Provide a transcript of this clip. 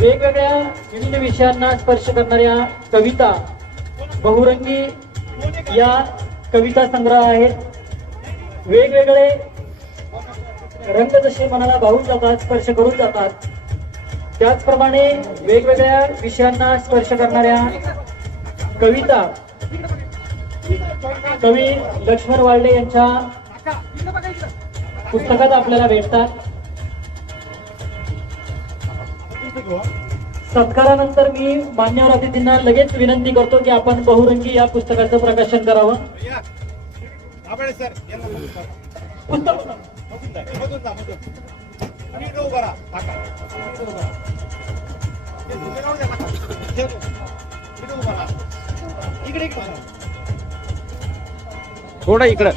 वेगवेगळ्या विविध विषयांना स्पर्श करणाऱ्या कविता बहुरंगी या कविता संग्रह आहेत. वेगवेगळे रंग जसे मनाला भावून जातात स्पर्श करून जातात. त्याचप्रमाणे वेगवेगळ्या विषयांना स्पर्श करणाऱ्या कविता कवी लक्ष्मण वाळले यांच्या पुस्तकात आपल्याला भेटतात. सत्कारानंतर मी मान्यवर अतिथींना लगेच विनंती करतो की आपण बहुरंगी या पुस्तकाचं प्रकाशन करावं. आपण सर यांना मधून जा. पुस्तक थोडा इकडं.